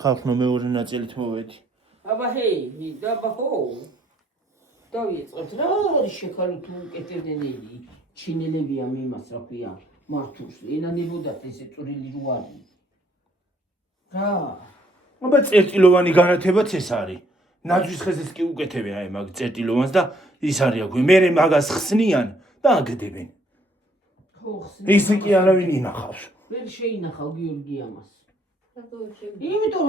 ხალხო მეორე ნაწილით მოვედი. აბა ჰეი, დაბა ხო. დავიწყებთ რა არის შეხარით უკეთებდნელი. ჩინელებია მიმას რა ქვია, მართულს ენანებოდათ ესე წვრილი რო არის. რა? აბა წერტილოვანი განათებაც ეს არის. ნაძვის ხეზეს კი უკეთებენ აი მაგ წერტილოვანს და ის არის აქვე. მე მაგას ხსნიან და აგდებენ. ხო ხსნიან. ისე კი არავინ ინახავს. ვერ შეინახავ გიორგი ამას. იმიტომ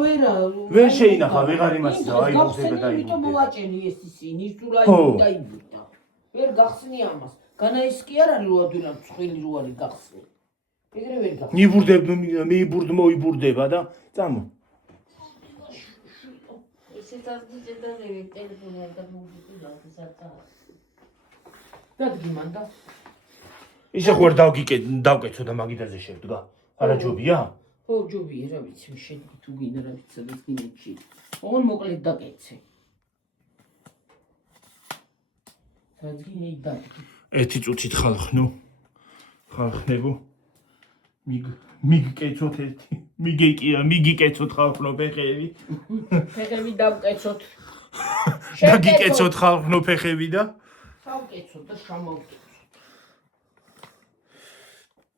ვერ შეინახავ ვეღარ იმას აი მოხდება და იმიტომ მოვაჭენი ეს ისინი სულ აი დაიბუდა. ვერ გახსნი ამას. განა ის კი არ არის რო ადვილად წხვილი რო არის გახსნი. ეგრე ვერ გახსნი. მიიბურდ მოიბურდება და წამო. ესე დაგიჭდა ტელეფონი არ გამოგიყიდა საცა. დადგი მან და ისე ხო არ დავკეცო და მაგიდაზე შევდგა. არა ჯობია? ხო ჯობია რა ვიცი შედი თუ გინდა რა ვიცი სადაც გინეთში. ოღონ მოკლედ დაკეცე. სადაც გინე დადგი. ერთი წუთით ხალხნებო მიგკეცოთ ერთი მიგიკეცოთ ხალხნო ფეხები ფეხები დავკეცოთ დაგიკეცოთ ხალხნო ფეხები და დავკეცოთ და შამოვკეცოთ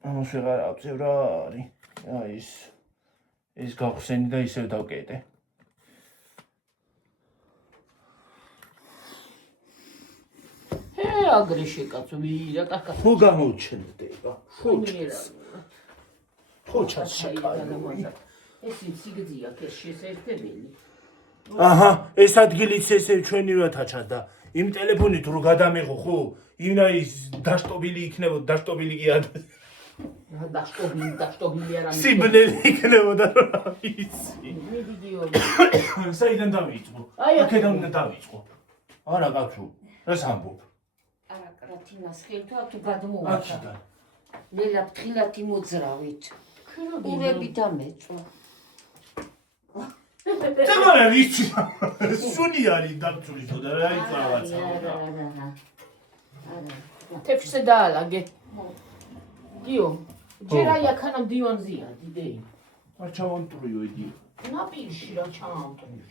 ამას ვეღარ ავწევ რა არის აი ეს გავხსენი და ისევ დავკეტე აგრე შეკაცო ვირა კაკა ხო გამოჩნდება ხო ჩას შეკაი ეს სიგრძია ეს შესაძლებელი აჰა ეს ადგილიც ესე ჩვენივათა ჩანს და იმ ტელეფონით რო გადამეღო ხო იმნა ის დაშტობილი იქნებოდა დაშტობილი კი არ დაშტობილი არა სიბნელი იქნებოდა რა იცი მიდიო საიდან დავიწყო აქედან უნდა დავიწყო არა კაცო რას ამბობ არა კრათინას ხელთვა თუ გადმოვადა ლელა ფრთხილად იმოძრავით ურები დამეწვა თამარა ვიცი სუნი არის დაგწული თო და რა იწავაცა თეფშზე დაალაგე დიო ჯერ აი აქანამ დივანზია დიდეი არ ჩავანტურიო იდი ნაპირში რა ჩავანტურიო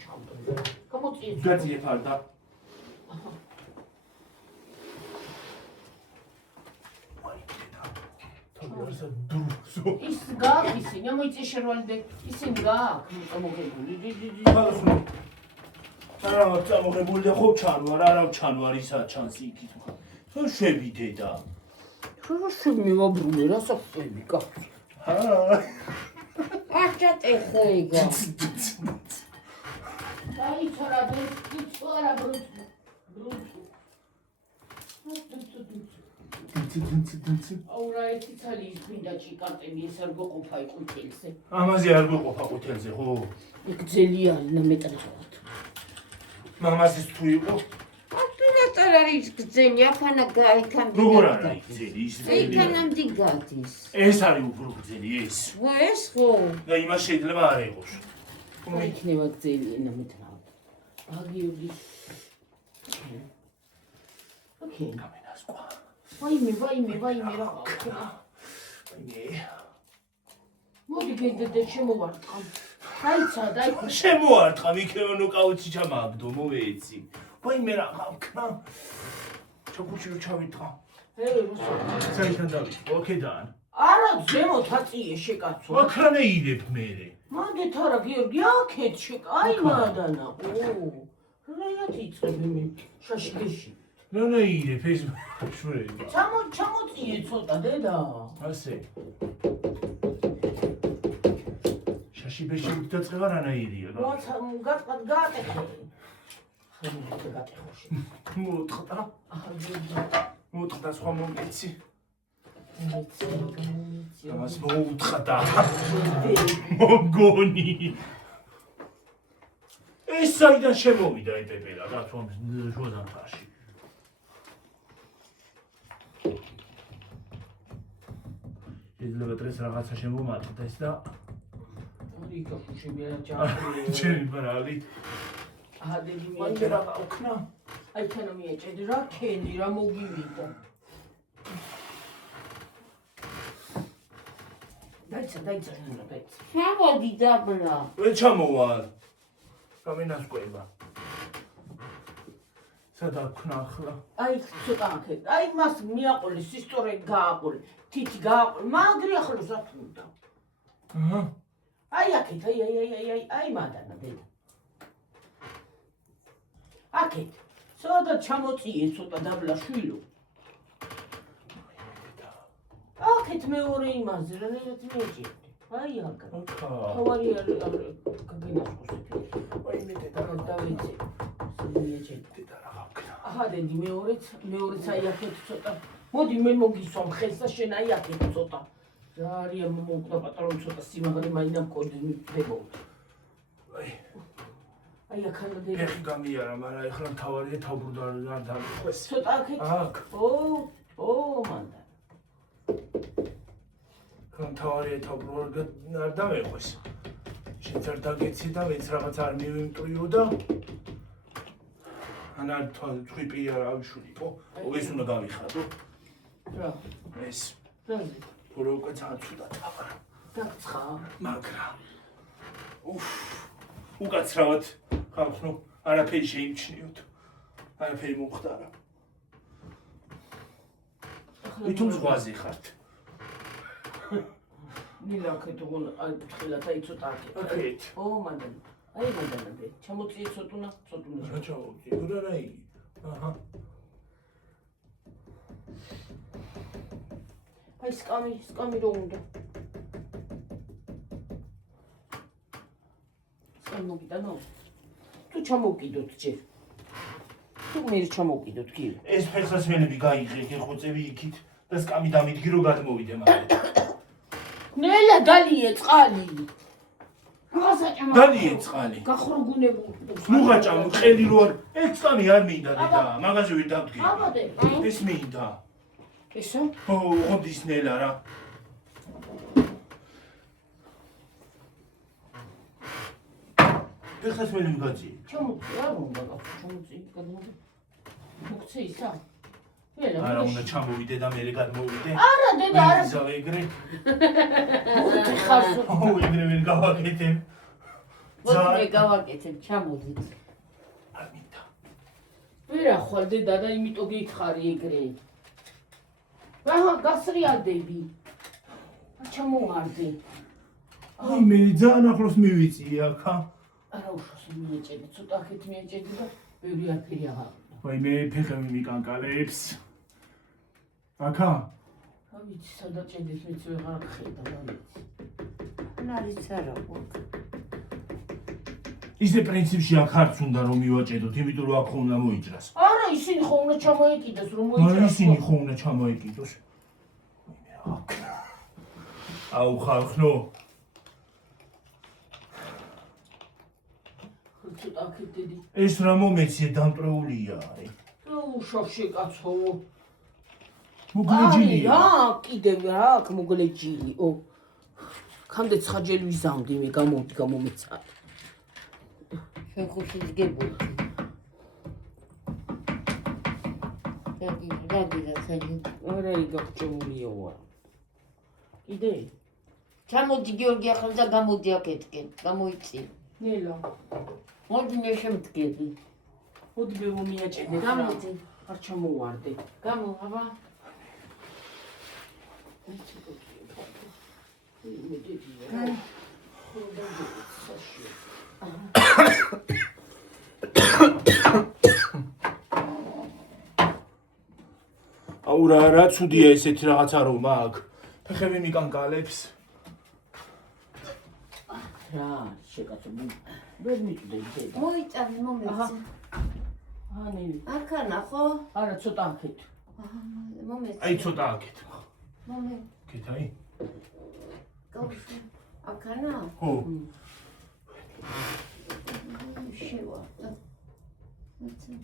გამოწიე გაძიე ფარდა ის გააქვისი, ნამოიწე შერვალდე, ისინი გააქვი წამოღებული. არა წამოღებული და ხო ჩანვარ, არა ჩანვარ ისაც ჩანს იქით. ხო შევიდე და. ხო შემივაბრუნე რა საქმეები კაცო. ახლა ტექნიკა. აი ცარა ცარა ბრუც. აურა ერთი ცალის გვინდა ჭიკარტები ეს არ გოყოფა ყვითელზე. ამაზე არ გოყოფა ყვითელზე, ხო? ეგ ძელია მეტრწოთ. მამაზის თუ იყო? აბსოლუტურად არის გძელი, ახანა გაიქამდე. როგორ არის გძელი ის? იქანამდე გადის. ეს არის უფრო გძელი ეს. ხო ეს ხო. და იმას შეიძლება არ იყოს. რა იქნება გძელი ენა მეტრალ. აგიოგი. ოკეი. ვაიმე რა ხა. მოდი გედდე შემოვარტყა. დაიცა შემოვარტყა იქნება ნოკაუტი ჩამაგდო მოვეცი. ვაიმე რა ხა. ჩაკუჩი რო ჩავიტყა. რუსო. საიდან დავიწყო? აქედან. არა ზემოთ აწიე შეკაცო. აქრანე იდებ მე. მაგეთ არა გიორგი აქეთ აი მადანა. რაიათი იწები მე შაშიგეში. რა იდებ ეს შვრები. ჩამოწიე ცოტა დედა. ასე. შაშიბეში დაწყება რანაირია. გაატეხე. მოუთხდა სხვა მომკეცი. ამას მოუთხდა. მოგონი. ეს საიდან შემოვიდა ეტეპერა რა თქმა უნდა შუაზამთარში. შეიძლება დღეს რაღაცა შემომატყდეს და რიკა შეგვია ჯაყრი. ჩემი ბრალი. ადები მე რა ვქნა? აი თანა მიეჭედი რა ქენი რა მოგივიდა. დაიცა, თულა, დაიცა. ჩამოდი დაბლა. ვერ ჩამოვალ. გამენასკვება. სადა ქნა ახლა? აი, ცოტა აქეთ. აი, მას მიაყოლე, სისტორე გააყოლე, თითი გააყოლე. მაგრი ახლა სათუნდა. აჰა. აი, აქეთ, აი, მადანა დედა. აქეთ. სადა ჩამოწიე ცოტა დაბლა შვილო. აქეთ მეორე იმაზე, რანაირად მიეჭირდი. აი, აქ. აკა. თავარი არ გაგინახოს. აი მე დედა დავიცე. მიეჭირდი. დედა რა გაქნა? აჰა, დედი მეორეც აი აქეთ ცოტა. მოდი მე მოგისვამ ხელს და შენ აი აქეთ ცოტა. რა არის მომკვდა პატრონ ცოტა სიმაღლე მაინდა მყოდი დებო. აი აქანა დედი. ფეხი გამიარა, მაგრამ ეხლა თავარია თავბრუდა არ დამიყვეს. ცოტა აქეთ. აქ. ო, მანდა. თავარია თავბრუდა არ დამიყვეს. შენ არ დაგეცი და მეც რაღაც არ მივიმტრიო და ანა თქვი არ ავიშულიყო. ეს უნდა გავიხადო. რა. ეს რა. პროკა წაცუდა თავარა. დაგცხა. მაგრამ უკაცრავად ხალხო არაფერი შეიმჩნიოთ. არაფერი მომხდარა. ვითომ ზღვაზე ხართ? ლილა აქეთ უღონ აი ფრთხილად აი ცოტა აქეთ. აქეთ. ო, მანდანა. აი მანდანა დე. ჩამოწიე ცოტუნა. რა ჩავოდი? რა ი? აჰა. აი სკამი რო უნდა. სკამი მოგიტანო? თუ ჩამოვკიდოთ ჯერ. თუ მე ჩამოვკიდოთ კი. ეს ფეხსაცმელები გაიღე, გეხოწევი იქით და სკამი დამიდგი რომ გადმოვიდე მაგრამ. ნელა დალიე წყალი. რაღაცაჭამა. დალიე წყალი. გახრუგუნებული. მუღაჭამო, ყელი რო არ. ეს სკამი არ მინდა დედა, მაგაზე ვერ დავდგე. აბადე. ეს მინდა. ესო? ო, ოდის ნელა რა. ფეხსაცმელი მიგაძიე. ჩამოწი, არ უნდა ჩამოწი, გადმოდი. მოგცე ისა? არა უნდა ჩამოვიდე და მე გადმოვიდე. არა დედა, არა. ზავე ეგრე. მოდი ხარსო. ო, ეგრე ვერ გავაკეთებ. მოდი მე გავაკეთებ, ჩამოდით. არ მინდა. ვერა ხვალ დედა და იმიტომ გითხარი ეგრე. აჰა, გასრიალდები. ჩამოვარდე. აი მე ძალიან ახლოს მივიწია ხა. არა უშოს მიეჭედი, ცოტა აქეთ მიეჭედი და ბევრი არაფერი აღარ. აი მე ფეხები მიკანკალებს. აკა? რა ვიცი, სადაც ჭედის მეც ვეღარ ხედა, რა ვიცი. ნარის არა ყო. ისე პრინციპში აქ არც უნდა რომ მივაჭედოთ, იმიტომ რომ აქ ხომ უნდა მოიჭრას. არა, ისინი ხო უნდა ჩამოეკიდოს, რომ მაგრამ მოიჭრას. ისინი ხომ უნდა ჩამოეკიდოს. აუ ხალხო, ცოტა აქეთ დედი. ეს რა მომეცია დამტრეულია, აი. უშავში კაცო. მოგლეჯილია. რა, კიდევ რა აქ მოგლეჯილი. ო. ხამდე ცხაჯელი ვიზამდი მე გამომეცად. შენ ხო შეძგებული. რაგი და საჯი. არა, იგახჭებულია ვარ. კიდე? ჩამოდი გიორგი ახლა და გამოდი აქეთკენ, გამოიწი. ნელა. მოდი მე შემდგები. მოდი მე მომიაჭედე. გამოდი. არ ჩამოვარდე. გამო, აბა. მე დედი. ხო და საში. აუ რა ცუდია ესეთი რაღაცა რომ აქ. ფეხები მიკანკალებს. რა, შეკაცო. ვერ მიწდები დედა. მოიწამი მომეცი. ანელი. აქანა ხო? არა, ცოტა აქეთ. მომეცი. აი ცოტა აქეთ. მომე. კეთაი? გავში. აქანა? ხო. შევარდა. მეცი.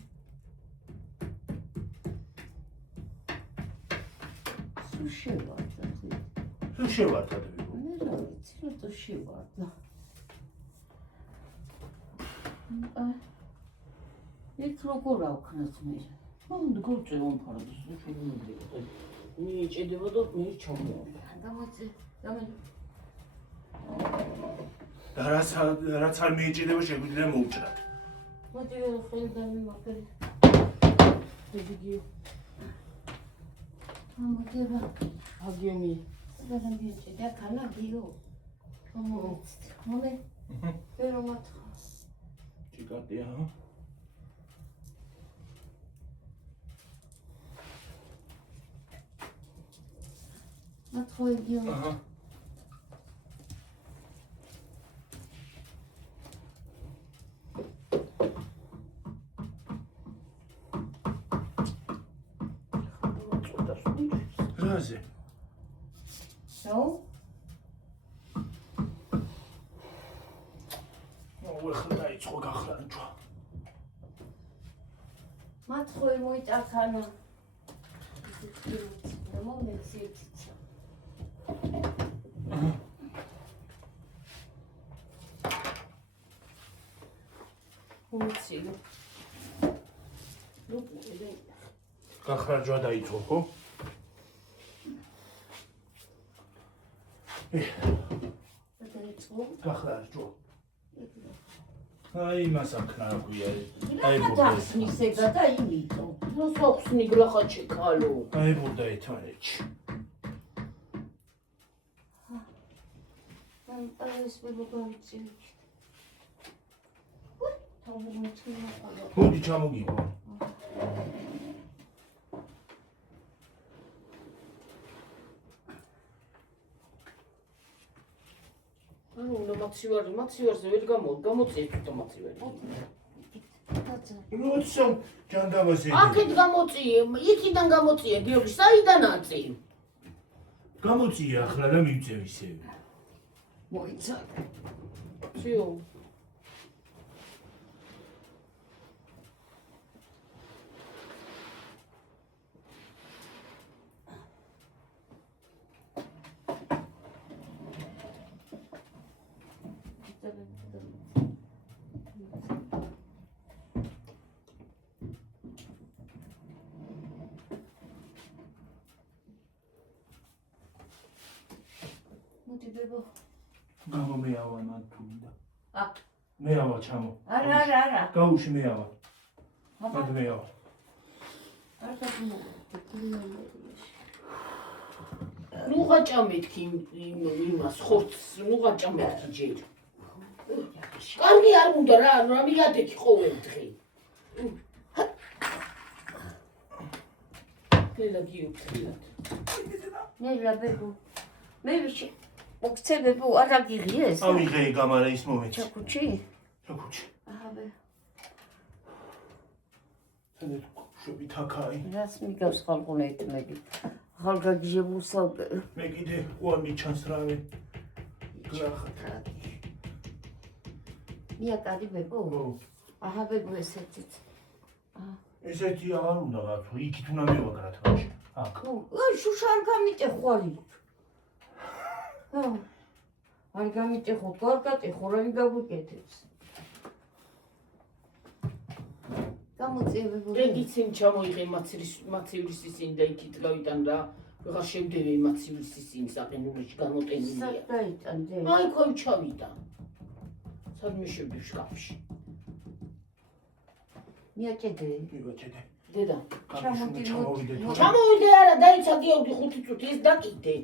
შევარდა. თუ შევარდა და მე რა ვიცი, რა то შევარდა. იქ როგორ ავქნათ მე? ნუ გორწევ ამფარდეს, შეგმოდიო. მიეჭედება და მე ჩამოვარდა. გამოიწე. გამე. და რაც არ მიეჭირდება შეგვიძლია მოვჭრათ. მოდი ვერ ხელი დამიმაგრე. ბებიგიო. ამოგება. აგემი. სადამ დიჭედა ქალა გიო. მომეცით. მომე. ვერ მომათხა. ჭიკატია. მათხოი გიო. აჰა. რაზე? ნო? ახლა დაიწყო გახლანჯვა. მათხოი მოიტახანა. მომეცით. მომეციო. ნუ გახლანჯვა დაიწყო, ხო? დაიწყო. გახლანჯვა. აი მას აქნა აქვია. აი დახსნის ეგა და იმითო. ნუ სოხსნი გლახაჩი ქალო. აი ბურდა ეთვარეჩი. მან ეს ვიბოგავიცი. თავმოჩინა ყალა. მოდი ჩამოგივა. ანუ მაცივარზე ვერ გამოწიეთ თვითონ მაცივარი. როცა ჯანდაბაზე. აქეთ გამოწიე, იქიდან გამოწიე, გიორგი, საიდან აწი? გამოწიე ახლა და მივწევ ისე. მოიცა. ციო. მოდი ბებო. გამო მეავა მან თუ მინდა. ა. მეავა ჩამო. არა. გაუში მეავა. მოდ მეავა. არ დაგმო. ნუ გაჭამეთქი იმას ხორცს, ნუ გაჭამეთქი ჯერ. კარგი არ უნდა რა მიადექი ყოველდღე. კელა გიუქრიათ. მე ბებო. მე ვიში. მოგცე ბებო, არა გიღი ეს? ავიღე გამარა ის მომენტი. ჩაკუჩი? ჩაკუჩი. აჰა ბე. სანეთ შვები თაკაი. რას მიგავს ხალხუნეთ მეგი. ხალგაგიჟებულსა მე კიდე უარ მიჩანს რავე. მიაკარი ბებო? ო. აჰა ბებო ესეთიც. ესეთი აღარ უნდა გათო, იქით უნდა მივაგრათ მაშინ. აქ. შუშა არ გამიტეხო არ იქ. არ გამიტეხო, კარგატეხო, რა მიგაგუკეთებს. გამოწიებებული. ეგიცინ ჩამოიღე მაცივრის ისინი და იქით გავიტან რა. ვიღარ შევდევე მაცივრის ისინი საყენურში გამოტენილია. სად დაიტანე? აი ხომ ჩავიდა. სადმე შევდი შკაფში. მიაჭედე. მივაჭედე. დედა. ჩამოვიდე. ჩამოვიდე არა, დაიცა გიორგი 5 წუთი ეს დაკიდე.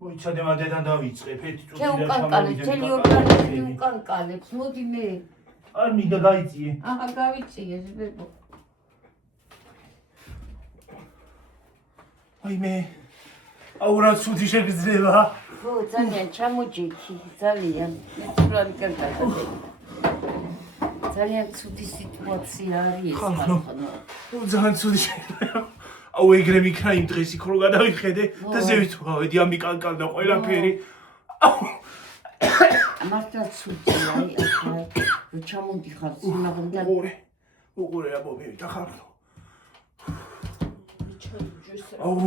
მოიცადე მან დედან დავიწყებ 1 წუთი ჩე და უკანკალებს, მთელი ორგანიზმი უკანკალებს, მოდი მე. არ მინდა გაიწიე. აჰა გავიწიე ბებო. აი მე აურა ცუდი შეგძნება. ხო, ძალიან ჩამოჯექი, ძალიან. მიწვრალი კარგად. ძალიან ცუდი სიტუაცია არის ეს ხალხო. ხალხო. ძალიან ცუდი შეგძნება. აუ ეგრე მიქნა იმ დღეს იქ რო გადავიხედე და ზევით ვავედი ამიკანკალდა ყველაფერი. მართლა ცუდია, აი ახლა რო ჩამოდიხარ სიმაღლიდან. უყურე რა მომივიდა ხალხო. ჩაიჯეს რა. აუ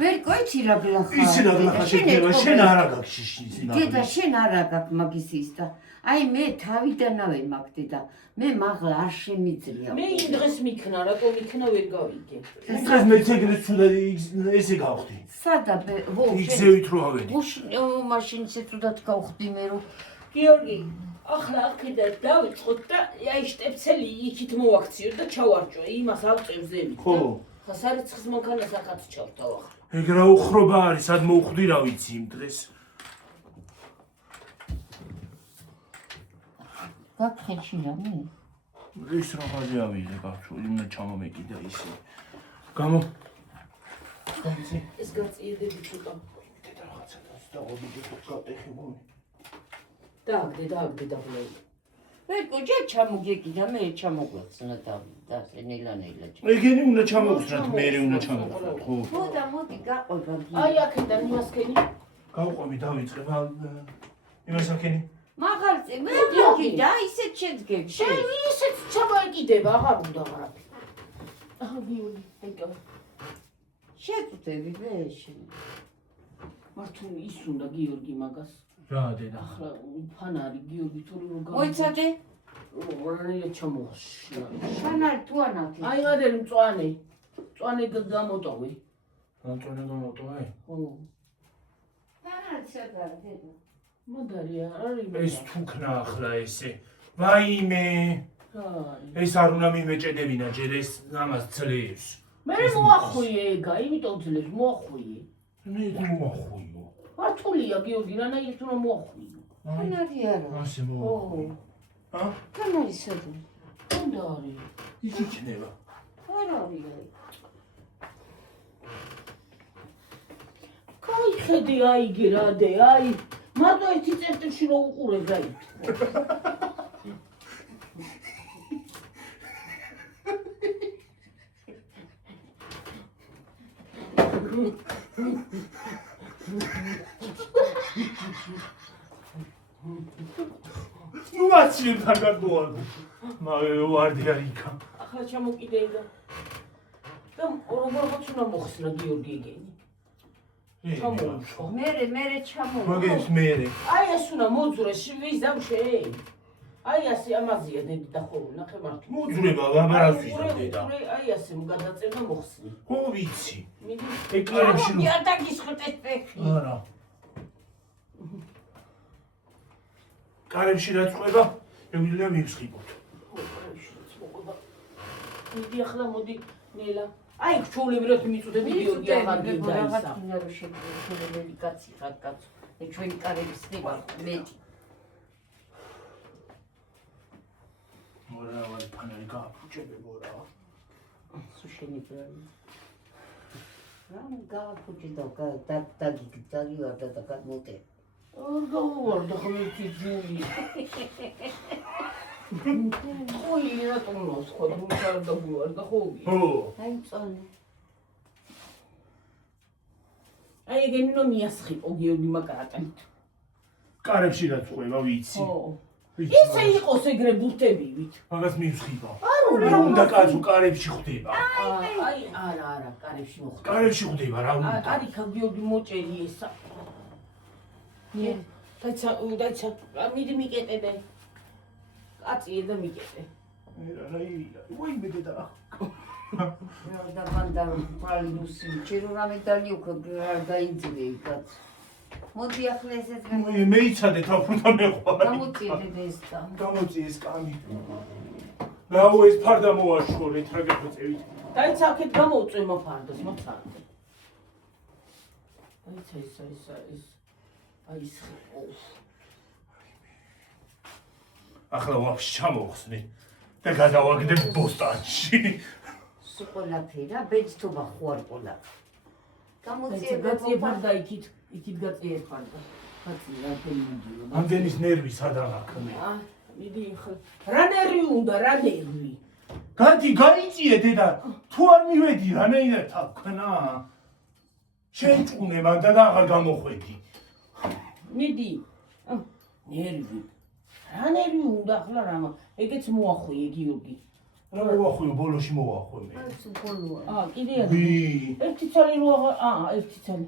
ვერ გოიცი რა გლახა. იცი რა გლახა შეგვიდება, შენ არა გაქვს შიშის დედა შენ არა გაქვს მაგის ის და აი მე თავიდანავე მაქვს დედა. მე მაღლა არ შემიძლია. მე იმ დღეს მიქნა, რატო მიქნა ვერ გავიგე. დღეს მეც ეგრე ცუდად ესე გავხდი. სადა ო იგზევით რო ავედი. მაშინ ცუდად გავხდი მე რომ გიორგი, ახლა აქედან დავიწყოთ და აი შტეფცელი იქით მოვაქციოთ და ჩავარჭო, იმას ავწევ ზემით. ხო. ხა სარიცხის მანქანას ახაც ჩავთავ ახლა. ეგ რა უხრობა არის, სად მოვხვდი რა ვიცი იმ დღეს. გაქხეში რამე? ის რაღაცე ავიღე გახსოვი, უნდა ჩამომეკიდა ისე. გამო. ეს გაწიედები ცოტა. დედა რაღაცა დაგვიდე გავტეხებოდი. დააგდე და ბლე. მე გოჯა ჩამოგეკიდა მე ჩამოგვეცნა და ნელა. ეგენი უნდა ჩამოვხსნათ, მე უნდა ჩამოვხსნათ, ხო? მოდა მოდი გაყვება. აი აქედან იმასკენი. გავყვები დავიწყებ იმას აქენი. მაღალწი მე გიგიდა ისეთ შედგები. შენ ისეთ ჩამოეკიდება, აღარ უნდა აღარაფერი. აჰა გიორგი, ეგა. შეწუდები მე შენ. მართლა ის უნდა გიორგი მაგას. რა დედა. ახლა ფანარი გიორგი თორე რომ მოიცადე? რა ჩამოხშნა. ფანარი თუ ანათი. აი გადელი მწვანე. მწვანე გამოტოვე. რატომ გამოტოვე? ხო. ფანარი შეგარ დედა. მადარია, არის. ეს თუქნა ახლა ესე. ვაიმე. აი. ეს არ უნდა მიმეჭედებინა ჯერ ეს ამას ძლებს. მე მოახვიე ეგა, იმიტომ ძლებს მოახვიე. მე მოახვიო. მართულია გიორგი, რანაირად უნდა მოახვიო. ფანარი არა. ასე მოახვიო. ა? ფანარი სადა? უნდა არის. ის იქნება. არ არის. კაი ხედი აიგე რა დე, აი. მარტო ერთი წერტილში რო უყურე გაი. ნუ მაცილ თაგადოა. ვარდი არიქა. ახლა ჩამოკიდე და როგორ უნდა მოხსნა გიორგი ეგენი. ჩამოუშვა. მე ჩამოვა. მაგის მერე. აი ეს უნდა მოძრეს ვის დავშე. აი ასე ამაზია დედი და ხო ნახე მარტო. მოძრება ვაბარას ვიზა დედა. აი ასე გადაწევნა მოხსნი. ხო ვიცი. მიდი. ეგ კარებში რო. მე და გისხუტეს პეხი. არა. კარებში რაც ყვება, ეგვიძლია მივსხიბოთ. მიდი ახლა მოდი ნელა. აი ჩოულებრად მიწოდები გიორგი აღარ გინდა ისა. რაღაც უნდა რომ შეგვიძლია კაცი ხარ კაცო. მე ჩვენი კარების ხება მეტი. მორა ვარ ფანარი გააფუჭებებო რა. სუშენი პრანი. რამ გააფუჭი და გიგდალიوار და გადმოტე. გავუვარ და ხმეთი ჯული. ხოი რატომ ნოს ხო დუმჩარ და გუარ და ხოი. ხო. აი წონე. აი ეგენი რომ მიასხიპო გიორგი მაკარატით. კარებში რაც ყვება ვიცი. ხო. ისე იყოს ეგრე ბუთებივით. მაგას მივსხიბა. არა, უნდა კაცო კარებში ხვდება. აი არა, კარებში მოხდა. კარებში ხვდება რა უნდა. არიქა გიორგი მოჭერი ესა. ნე, დაიცა, მიდი მიკეტე. კაცი და მიკეტე. ვაი მე დედა. და ბანდა პრალი ლუსი ჩერო რამე დალი უკვე დაიძრე კაც. მოდი ახლა ესეც მეიცადე თავფუთა მეყვარი. გამოწიე ეს და. გამოწიე ეს კამი. რაო ეს ფარდა მოაშორეთ რა გეწევით. დაიცა აქეთ გამოუწვე მოფარდას მოწარდე. დაიცა ეს აი ეს ახლა ვაფშე ჩამოვხსნი და გადავაგდებ ბოსტანში. სუკოლაფერა ბეჭდობა ხوار ყოლა. გამოწიე გაწიე ფარდა იქით გაწიე ფარდა. გაწიე აფენიდიო. ამდენის ნერვი სადაა ხმე. მიდი ხა. რა ნერვი უნდა, რა ნერვი? გაიწიე დედა, თუ არ მივედი რანაირად თქვნა. შეჭუნე მაგ და აღარ გამოხვედი. მიდი. ნერვი. რა ნერვი უნდა ახლა რა? ეგეც მოახვიე გიორგი. რა მოვახვიო ბოლოში მოვახვე მე. ეს უყოლოა. კიდე არის. ვი. ერთი ცალი რო ერთი ცალი.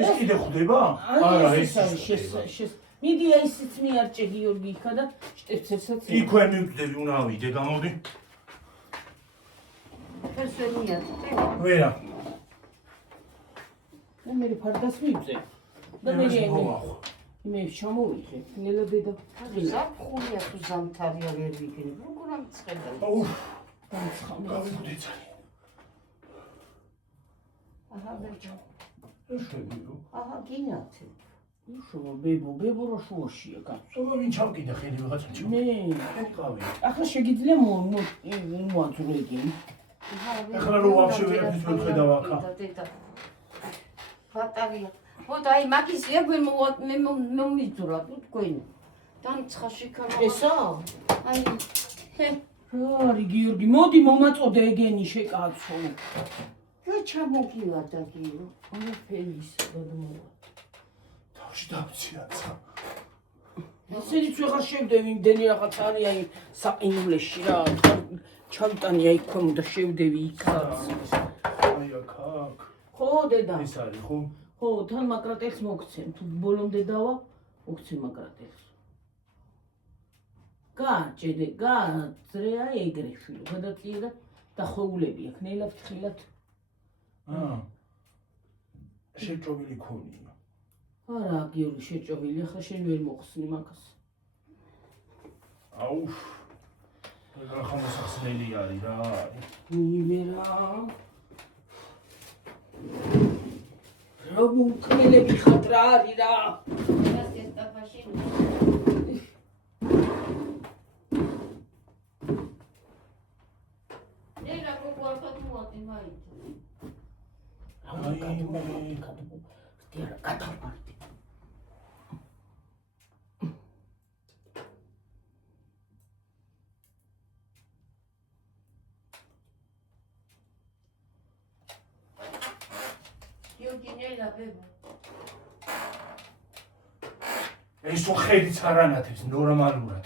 ეს კიდე ხვდება? არა, ეს არის შეს. მიდი ისიც მიარჭე გიორგი იქა და შტეცელსაც. იქვე მივკვდები, უნდა ავიდე, გამოდი. ფერსენია, ვერა. მე ფარდას მივწე. და მე მე ჩამოვიდე. ნელა დედა. ზაფხულია თუ ზამთარია ვერ ვიგნებ. როგორ ამწყება? აუ, გამცხამე. გავხდე ძალიან. აჰა, ბეჭო. ეშებიო. აჰა, გინათი. უშუალო ბებო რა შუაშია კაცო. სულ ვინ ჩავკიდე ხელი ვიღაცა ჩავ. მე ეკავი. ახლა შეგიძლია მოაძრო იგი. ახლა რო ვაფშე ვერაფერს ვერ ხედავ აქა. ბატარია. მოდი აი მაგის ეგ მე მომიძურა თუ თქვენი. დამცხაში ქამა. ესა? აი არი გიორგი, მოდი მომაწოდე ეგენი შეკაცო. რა ჩამოგივარდა გიო? არა ფენის გადმოვა. თავში დამცია ცა. ესენიც ვეღარ შევდები იმდენი რაღაც არის აი საყინულეში რა. ჩავიტანია იქ ქვემო და შევდები იქაც. აი აქ. ხო დედა. ეს არის ხო? ხო, თან მაკრატელს მოგცემ. თუ ბოლომდე დავა, მოგცემ მაკრატელს. გაჭედე, გაძრეა ეგრე შვილო. გადაწია და დახოვულები აქ ნელა ფრთხილად. შეჭობილი ქონია. არა, გიორგი შეჭობილი, ახლა შენ ვერ მოხსნი მაგას. აუ. რა ხომოსახსნელი არის რა. იმერა. რა მოკმელები ხარ რა არის რა. ეს დესტაფაში. ნელა გოგოაფად მოდი მაით. აი მე გადმო. დიარა გადავარდი. გიორგინელა ბებო. ეს ხერიც არანათებს ნორმალურად.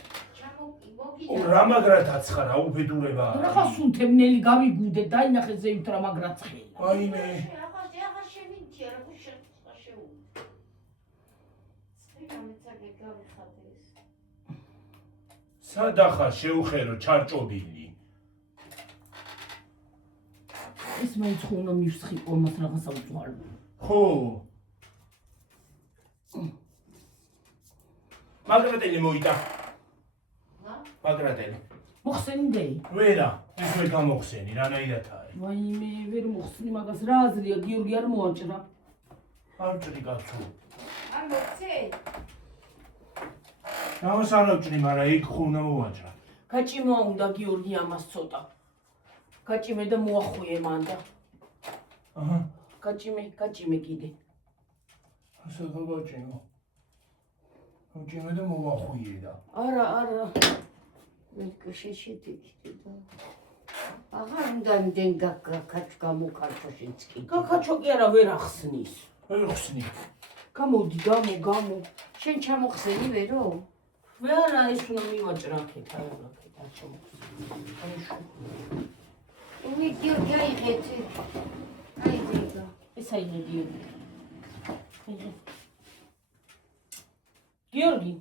მოგიდა. რა მაგრათაც ხარ, აუბედურება. რა სუნთებნელი გავიგუდე, დაინახე ზევით რა მაგრაც ხელა. აი მე ახლა შევინთია რა შეუ. წინამეცაგე გავიხადეს. სადახა შეუხერო ჩარჭობილი. ეს მაინც ხო უნდა მივსხიყო მას რაღაცა უძღვარო. ხო. მაგრატელი მოიტა. მაგრატელი. მოხსენდე. ვერა, ეს ვერ გამოხსენი, რანაირად არის. ვაიმე, ვერ მოხსნი მაგას, რა აზრია გიორგი არ მოაჭრა. არჭრი კაცო. არ მოგცე? ამას არ ავჭრი, მაგრამ იქ ხო უნდა მოვაჭრა. გაჭიმა უნდა გიორგი ამას ცოტა. გაჭიმე და მოახვიე მანდა. აჰა. გაჭიმე კიდე. ასე გავაჭიმო. გავჭიმე და მოვახვიე და. არა. მე შეშედიქდი და. აღარ უნდა იმდენ გამოკარჩო შენც კი. გაქაჩო კი არა ვერ ახსნის. ვერ ხსნი. გამოდი, გამო. შენ ჩამოხსენი ვერო? ვერა ის უნდა მივაჭრა აქეთ, არ ჩამოხსნი. მე გიორგი აიღეთ. აი ძეგა. ეს აი გიორგი. გიორგი,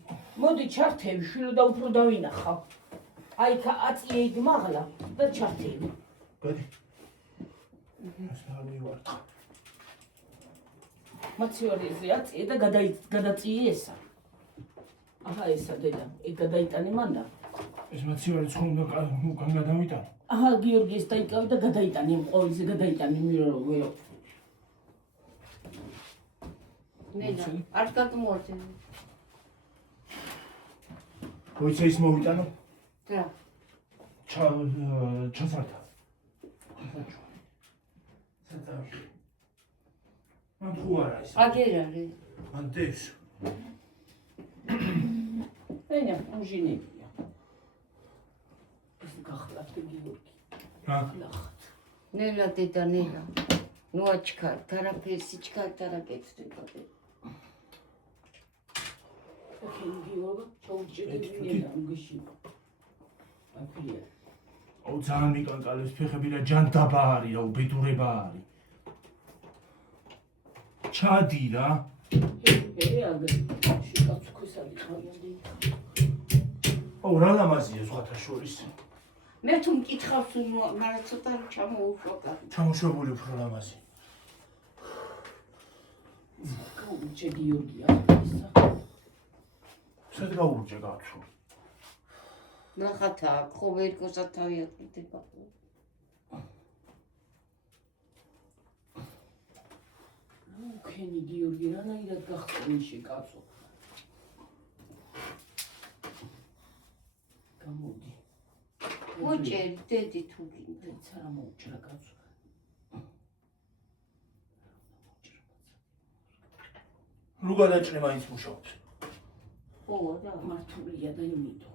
მოდი ჩართევი, შვილო და უფრო დავინახავ. აი აწიე იქ მაღლა და ჩართევი. გადი. ეს არ მივარტყა. მოცივარიზე აწიე და გადაწიე ესა. აჰა ესა დედა, ეგ გადაიტანე მანდა. ეს მაცივარი ცხონდა უკან გადავიტანო. აჰა გიორგი ეს დაიკავე და გადაიტანე, ყოველზე გადაიტანე ვერო. ნელა, არ გადმოორჩენ. მოიცა ის მოვიტანო. რა? ჩასარდა. სათავში. მან თუ არა ის. აგერ არის. მან დევს. ენა, უჟინებია. ეს გახლავთ გიორგი. რა? ნელა დედა ნელა. ნუ აჩქარ, თერაპევტი ჩქარ თერაპევტი კატე. ოკეი გიორგი, ჩაუჭირე ნელა უგეში. აფია. აუ ძალიან მიკანკალებს ფეხები რა ჯანდაბა არის რა უბედურება არის ჩადი რა აუ რა ლამაზია სხვათა შორის მე თუ მკითხავს მაგრამ ცოტა ჩამოუშვება ჩამოშვებული უფრო ლამაზი გაუჩე გიორგია სად გაურჯე კაცო ნახათა ხო ვერკოსაც თავი აკეთება ქენი გიორგი რანაირად გახსოვში კაცო გამოდი მოჭერი დედი თუ გინდა რა მოუჭრა კაცო რო გადაჭრე მაინც მუშაობს ო და მართულია და იმითო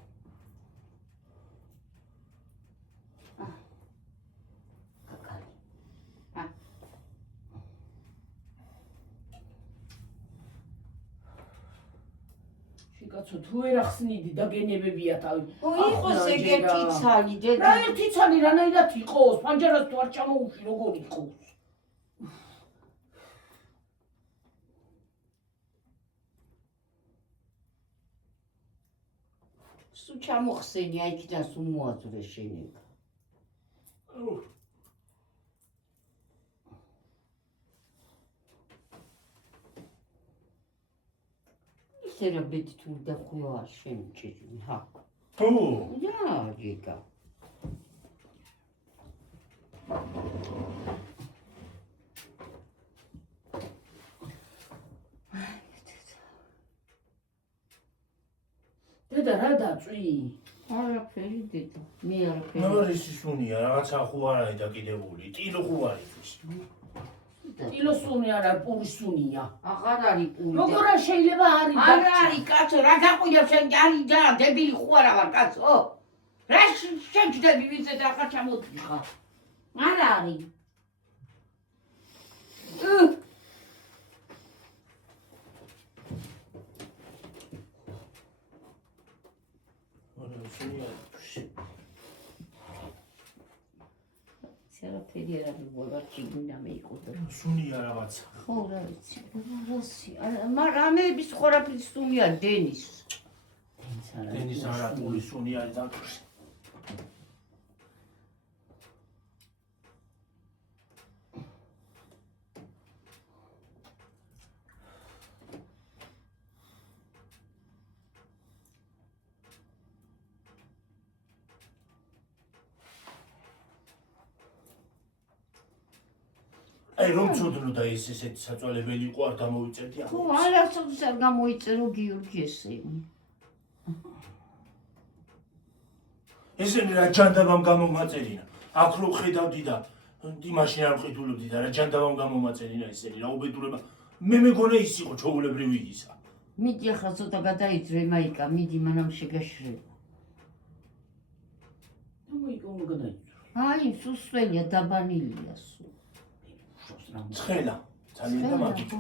კაცო თუ ვერ ახსნიდი და გენებებია თავი. იყოს ეგეთი ცალი დედა. რა ერთი ცალი რანაირად იყოს? ფანჯარას თუ არ ჩამოუშვი როგორ იყოს? სულ ჩამოხსენი აიქიდან სულ მოაძვრე შენება. Serabeti tu da khoa shemchiri ha. Oh. Ja, Jika. Deda რა დაწვი? არაფერი დედა. მე არაფერი. ნორისი სუნია რაღაცა ხო არ არის დაკიდებული. ტილო ხო არის ის. ტილო სუნი არა, პური სუნია. აღარ არის პური. როგორ შეიძლება არის? არ არის კაცო, რა გაყვიდებ შენ არის და დებილი ხო არა ვარ კაცო? რა შეჭდები ვიცით ახლა ჩამოდი ხარ. არ არის. Serapeli era vuoi cigna me icoda. სუნია რაღაცა. ხო რა ვიცი, რასი. მაგრამ მე ის ხორაფის სუნია დენის. დენის არა პური სუნია არის დაკურში. აი რომ ცოდნო და ის ესეთი საწვალებელი იყო არ გამოვიწერდი ხო, არასოდეს არ გამოიწერო გიორგი ესე. ესენი რა ჯანდაბამ გამომაწერინა. აქ რო ხედავდი და იმაში არ ვხედულებდი და რა ჯანდაბამ გამომაწერინა ესენი რა უბედურება. მე მეგონა ის იყო ჩაულებრივი ისა. მიდი ახლა ცოტა გადაიძრე მაიკა, მიდი მანამ შეგაშრება. მოიკო მოგადაიძრე. აი, სუსველია დაბანილია სულ. ცხელა ძალიან და მაგით.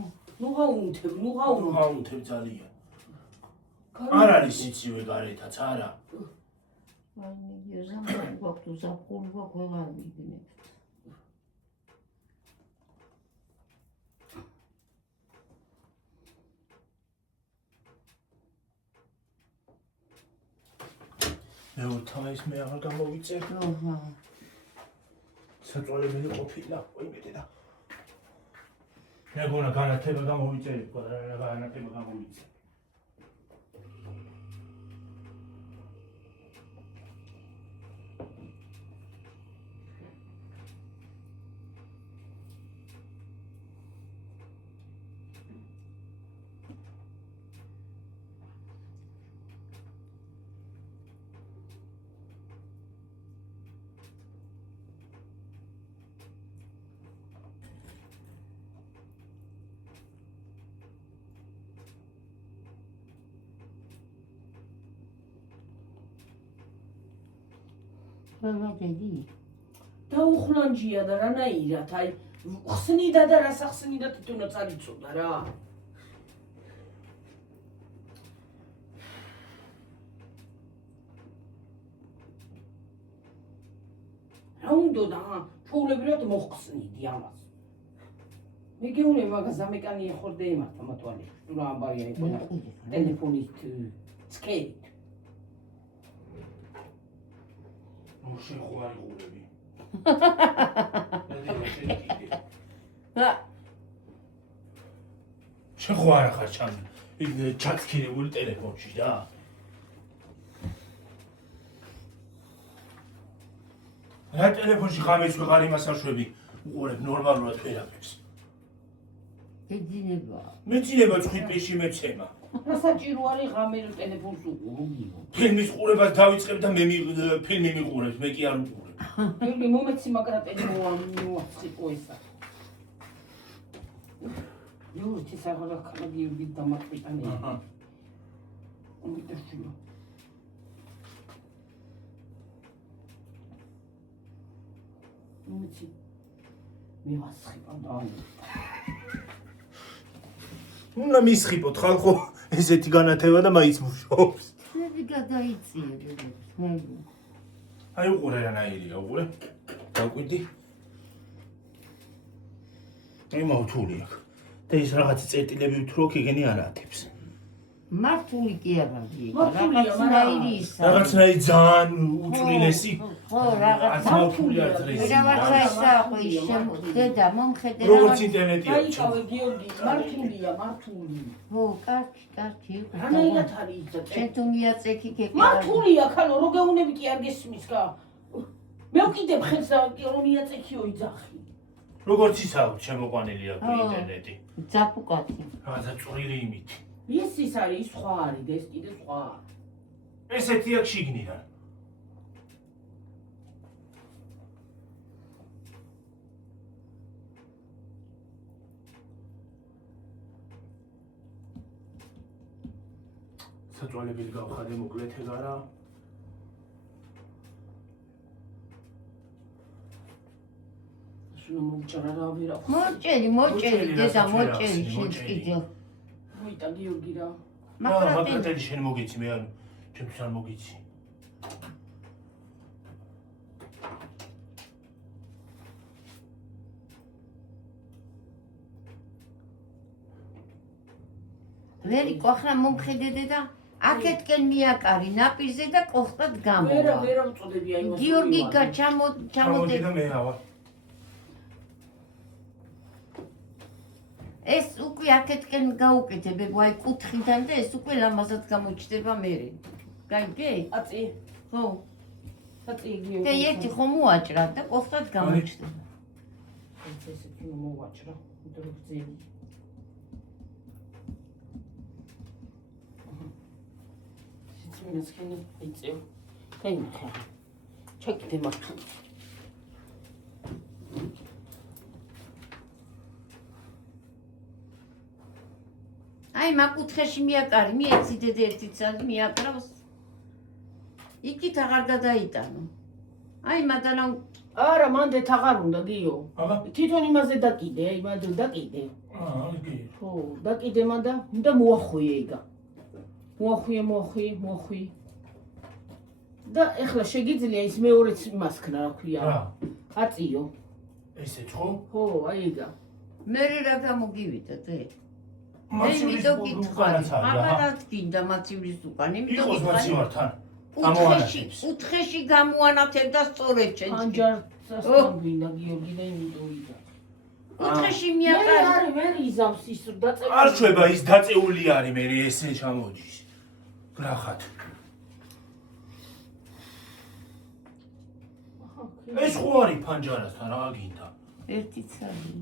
ნუ გაუნთებ, ნუ გაუნთებ. გაუნთებ ძალიან. არ არის სიცივე გარეთაც არა. აი, მე ზამთარი გვაქვს, ზაფხული გვაქვს, ყველა მიგინებ. მე უთავის მე აღარ გამოვიწერ. ოჰა. საწვალებელი ყოფილა, იმედე და მეგონა განათება გამოვიწერი, რა განათება გამოვიწერი. რა დედი? დაუხლანჯია და რანაირად, აი ხსნიდა და რას ახსნიდა თვითონაც არ იცოდა რა. რა უნდა და ჩვეულებრივად მოხსნიდი ამას. მე გეუბნები მაგას ამეკანი ეხორდა ემართა მათვალე. რა ამბავია იქონა ტელეფონით სკეით. ნუ შეხვარი ყურები. შეხვარ ხარ ჩან. ჩაცქირებული ტელეფონში რა. რა ტელეფონში ხამეც ვეღარ იმას აშვები. უყურებ ნორმალურად ვერაფერს. ეძინება. მეძინება წვიფეში მეცემა. რა საჭირო არის ღამერო ტელეფონს უყურებიო. ფილმის ყურებას დავიწყებ და მე ფილმი მიყურებ, მე კი არ უყურებ. გიორგი მომეცი მაგრა ტელეფონი ესა. Γιώργη, θα αγορά καλά Γιώργη τα μάτια ήταν. Όχι τεσσίλο. Μούτσι. Μη βάσχει παντά. უნდა მისხიპოთ ხალხო ესეთი განათება და მაიც მუშაობს. ხები გადაიწიე. აი უყურე რანაირია, უყურე. დაკვირდი. იმავთული აქ. და ის რაღაც წერტილები ვთრო ქეგენი არ ათებს. მართული კი არა გიგა. მართულია, რაღაცნაირი ისა. რაღაცნაირი ძალიან უწვრილესი. ხო, რაღაც მართული აზრია. რაღაცა ისა ხო ისე დედა მომხედე როგორც ინტერნეტია. დაიკავე გიორგი, მართულია, მართული. ხო, კაცი. რანაირად არის და შენ თუ მიაწექი კეკა. მართულია, ხანო რო გეუნები კი არ გესმის გა. მე ვკიდებ ხელს და რომ მიაწექიო იძახი. როგორც ისაა შემოყვანილი აქ ინტერნეტი. ძაფუკათი. რაღაცა წვრილი იმით. ის არის სხვა არის და ეს კიდე სხვა. ესეთი აქ შიგნიდან. საწვალებელი გავხადე მოკლედ ეგარა. შენ მომჭრა რა ვერა. მოჭერი, დედა მოჭერი შენ კიდე. მოიტა გიორგი რა. მაგრამ შენ მოგიცი მე არ ჩემს არ მოგიცი. ვერი ყახნა მომხედე დედა აქეთკენ მიაკარი ნაპირზე და ყოხტად ვერა გამოვა. ვერა უწოდებია იმას. გიორგი ჩამოდი ჩამოდე. და მე ავა. ეს უკვე აქეთკენ გაუკეთებებ აი კუთხიდან და ეს უკვე ლამაზად გამოჩნდება მერე. გაიგე? აწი. ხო. აწი გიორგი. და ერთი ხომ მოაჭრა და ყოხტად გამოჩნდება. ესეთი მოვაჭრა. დროგზენი. სიცოცხლე იწევ. გაიმხა. ჩაკიდე მართლა. აი მაკუთხეში მიაკარი, მიეცი დედა ერთი წელი მიაკრავს. იქით აღარ გადაიტანო. აი მადანა არა, მანდე თაღარ უნდა გიო. აბა. თვითონ იმაზე დაკიდე, აი მანდე დაკიდე. იგი. ხო, დაკიდე მანდა, უნდა მოახვიე იგა. მოახვიე. და ეხლა შეგიძლია ის მეორეც იმას ქნა, რა ქვია. რა? აწიო. ესეც ხო? ხო, აი იგა. მე რა გამოგივიდა დე? მაცივრის უკანაც არის, აჰა. აბანად გინდა მაცივრის უკან, იმიტომ იყოს მაცივართან. კუთხეში გამოანათებ და სწორედ შენ. ანჯარსასთან გვინდა გიორგი და იმიტომ იგა. კუთხეში მე მიაკარი. ვერ იზავს ის დაწევი. არ შვება ის დაწეული არის მე ესე ჩამოდის. გრახად. ეს ხო არის ფანჯარასთან რა გინდა? ერთი ცალი.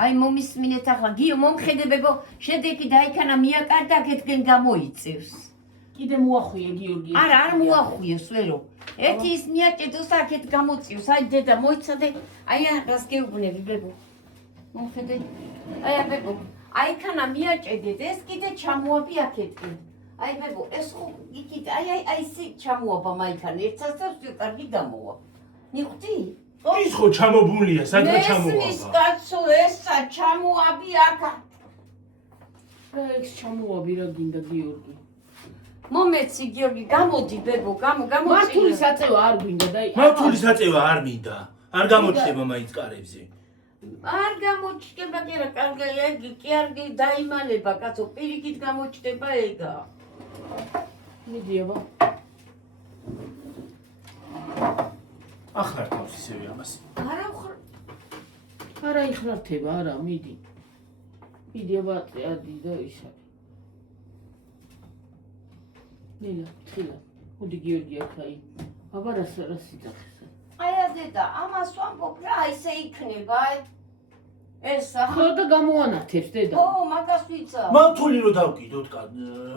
აი მომისმინეთ ახლა გიო მომხედებებო შედეგი დაიქანა მიაკარ და აქეთკენ გამოიწევს. კიდე მოახვიე გიორგი. არა არ მოახვიეს ვერო. ერთი ის მიაჭედოს აქეთ გამოწიოს. აი დედა მოიცადე. აი ახას გეუბნები ბებო. მომხედე. აი ბებო. აიქანა მიაჭედეთ ეს კიდე ჩამოაბი აქეთკენ. აი ბებო ეს ხო იქით აი ისე ჩამოაბა მაიქანა ერთსაც და კარგი გამოვა. ნიხვდი? ის ხო ჩამობულია, სადღა ეს ჩამოვა. კაცო ესა ჩამოაბი აქა. ეს ჩამოაბი რა გინდა გიორგი. მომეცი გიორგი, გამოდი ბებო, გამოდი. მართული საწევა არ გვინდა და მართული საწევა არ მინდა. არ გამოჩნდება მაინც კარებზე. არ გამოჩნდება კი რა, კარგია, კი არ დაიმალება, კაცო, პირიქით გამოჩნდება ეგა. მიდი აბა. ახლა თავს ისევე ამას. არა იხრართება, არა, მიდი. მიდი აბა, ადი და ისა. ნელა, თხილა. მოდი გიორგი აქაი. აბა რას იძახეს? აი დედა, ამას ვამბობ რა, ისე იქნება, აი. ეს ხო და გამოანათებს დედა. ო, მაგას ვიცა. მართული რომ დავკიდოთ კან.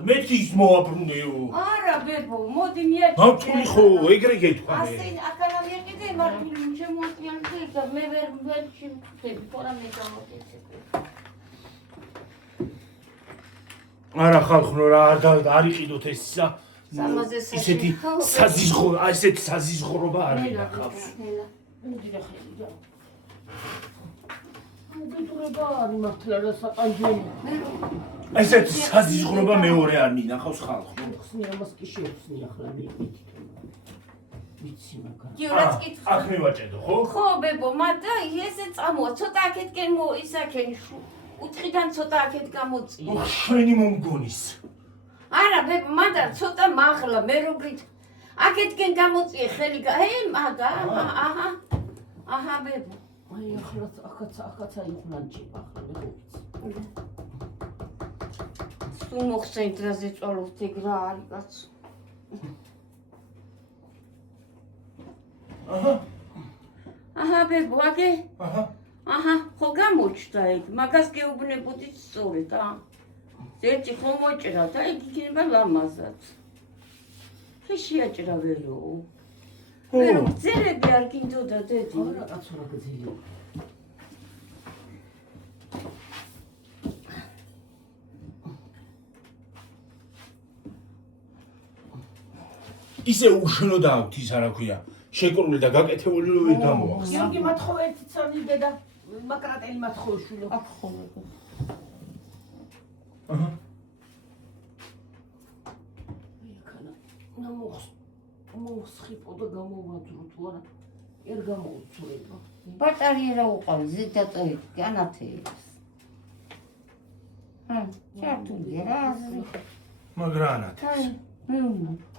მეთი ის მოაბრუნეო. არა ბებო, მოდი მიაჩნია. მართული ხო, ეგრე გეთქვა მე. ასე აქანა მიეკიდე, მართული შემოაწიანე და მე ვერ შემხდები, თორა მე გამოდეცე. არა ხალხო რა არ იყიდოთ ეს ისა. სამაზესაში. ისეთი საზიზღრო, ესეთი საზიზღრობა არ მინდა ხალხს. მოდი რა ხელი და. მოგიტურება არის მართლა რა საყანჯელი. ესეთი საზიზღრობა მეორე არ მინდა ხავს ხალხო. ხსნი ამას კი შევხსნი ახლა მე მითით. ვიცი მაგარ. გიორაც კითხვა. აქ მივაჭედო ხო? ხო ბებო, მაგრამ ესე წამოა, ცოტა აქეთკენ ისაკენ უთხიდან ცოტა აქეთ გამოწია. შვენი მომგონის. არა ბებო, მაგრამ ცოტა მაღლა მე როგრით აქეთკენ გამოწია ხელი მაგა, აჰა ბებო. აი ახლა ახაც აიხლანჭება ახლა მე ვიცი. თუ მოხსენით რა ზეწვალობთ ეგ რა არის კაცო. აჰა ბებო, აგე? აჰა, ხო გამოჩნდა ეგ, მაგას გეუბნებოდით სწორედ, ერთი ხო მოჭრა და ეგ იქნება ლამაზად. ხე შეაჭრა ვერო. ვერო, გძელები არ გინდოდა დედი. არა კაცო რა გძელი. ისე უშნო დააქვთ ის არა ქვია. შეკრული და გაკეთებული რომ ვერ დამოახს. გიორგი მათხოვე ერთი ცალი დედა მაკრატელი მათხოვე შვილო. აქ ხოლმე. აჰა. მოხსხიპო და გამოვაძრო თუ არა. არ გამოუცურება. ბატარეა უყავი ზედაწევი განათებს. ჩართული რა. მაგრანათ.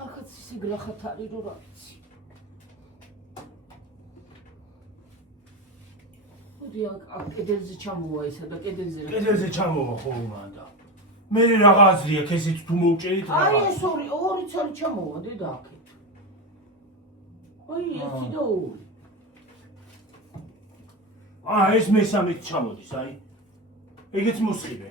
ახაც ისე გლახათ არის რომ რა ვიცი. მოდი აქ კედელზე ჩამოვა ისა და კედელზე ჩამოვა ხო მანდა. მე რაღა აზრი აქვს ესეც თუ მოვჭერით რა. აი ეს ორი ცალი ჩამოვა დედა აქეთ. აი ერთი და ორი. ეს მესამეც ჩამოდის აი. ეგეც მოსხიბე.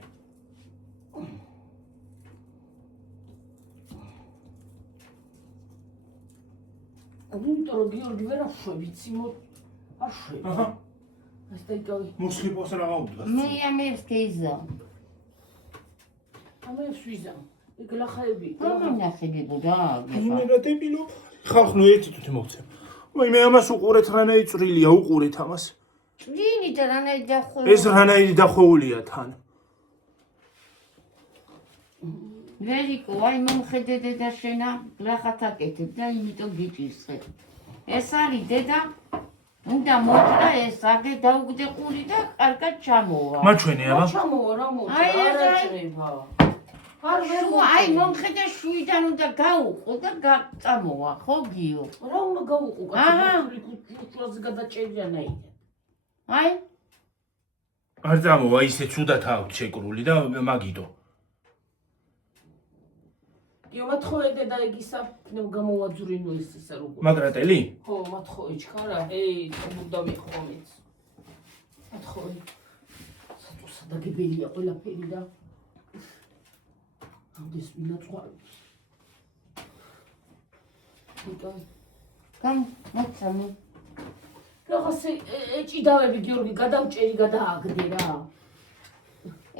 იმიტომ რომ გიორგი ვერ აშვები ციმო აშვები. აჰა. ეს დაიკავი. მოსხიბოს რაღა უდგას. მე ამებს გეიზა. ამებს ვიზამ. ეგ ლახაები. ნახებებო რა. მე რა დებილო. ხალხო ერთი თუთი მოგცემ. მე ამას უყურეთ რანაირი წვრილია უყურეთ ამას. ჭრინი და რანაირი დახვეული. ეს რანაირი დახვეულია თან. ვერიკო, აი მომხედე დედა შენა, გლახათ აკეთებ და იმიტომ გიჭირსხე. ეს არის დედა, უნდა მოჭრა ეს, აგე დაუგდე ყური და კარგად ჩამოვა. მაჩვენე აბა. ჩამოვა რა მოჭრა, აი, არ აი. აჭრება. არ ვერ აი მომხედე შუიდან უნდა გაუყო და გაწამოვა, ხო გიო? რა უნდა გაუყო აჰა. კაცო, უჩვაზე გადაჭერია ნაიდან. აი, არ წამოვა ისე ცუდად აქვს შეკრული და მაგიტო. იო მათხოვე დედა ეგისა, გამოვაძვრინო ის ისა როგორ. მაგრატელი? ხო, მათხოვე ჩქარა, ეი, თბუდა მიხომიც. მათხოვე. საწუსა დაგებელია ყველაფერი და ამდეს მინაწვავებს. მოწამე. რაღაცე ეჭიდავები გიორგი გადამჭერი გადააგდე რა.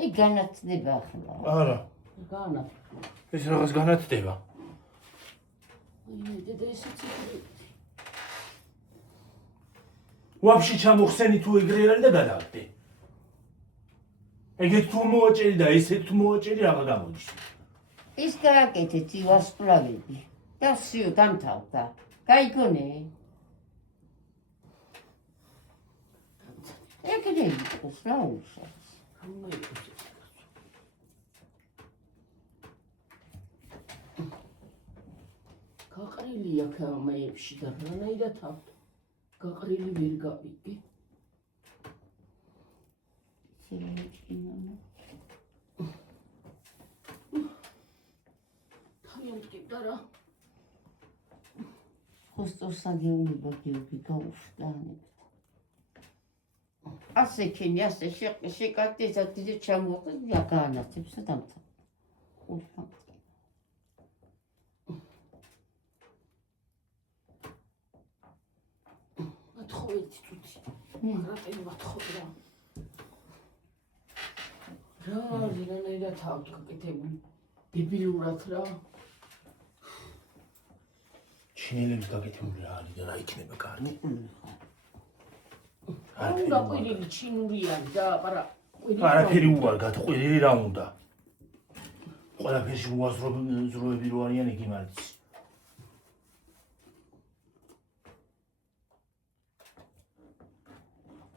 ეგ განათდება ახლა. არა. გაანათ. ეს რაღაც განათდება. აი დედა ისიც ვაფშე ჩამოხსენი თუ ეგრე არის და გადააგდე. ეგეთ თუ მოაჭერი და ესეთ თუ მოაჭერი რაღა გამოდის. ის გააკეთეთ ვარსკვლავები და სიო დამთავრდა. გაიგონე? ეგრე იყოს რა უშავს. რა იყოს ეს? გაყრილი აქ ამაებში და რანაირად აქვს? გაყრილი ვერ გავიგე. თავიანთ მტკიცდა რა. ხოსტოსაგეულება გიოგი გაუშვდა. ასე ჩინი, ასე შეკატეს დიდი ჩამოყდა გაანათებს და დამთავრდა. მათხოვეთ წუთი. რატომ მათხოვდა? რა რანაირად აქვს გაკეთებული? დებილურად რა. ჩინელების გაკეთებული რა არის და რა იქნება კარგი? უნდა ყვირილი ჩინური არის და არა არაფერი უარგად, ყვირილი რა უნდა? ყველაფერში უაზროები რო არიან იგი მარიც.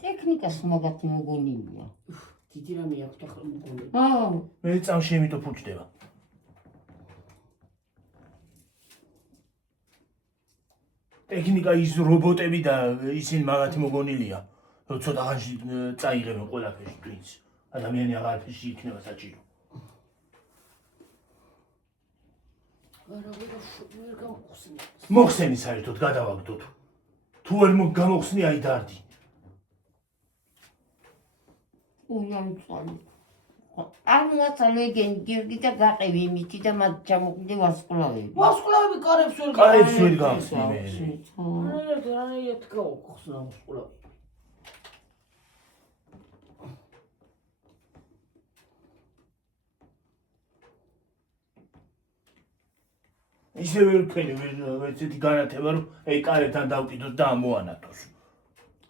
ტექნიკას მაგათი მოგონილია. დიდი რამე აქვს ახლა მოგონილი. მე წამში იმიტომ ფუჭდება. ტექნიკა ის რობოტები და ისინი მაგათი მოგონილია. რომ ცოტა ხანში წაიღებენ ყველაფერში twins. ადამიანი აღარაფერში იქნება საჭირო. არა ვერ გამოხსნი. მოხსენი საერთოდ გადავაგდოთ. თუ ვერ გამოხსნი აი დარდი. არ მოაწალე გენგირგი და გაყევი იმითი და მათ ჩამოყდი ვარსკვლავები. ვარსკვლავები კარებს ვერ კარებს ვერ გავხსნი მე. რანაირად გავხსნა ვარსკვლავები. ისე ვერ ვქენი, ესეთი განათება რომ აი კარებთან დავკიდოთ და ამოანათოს.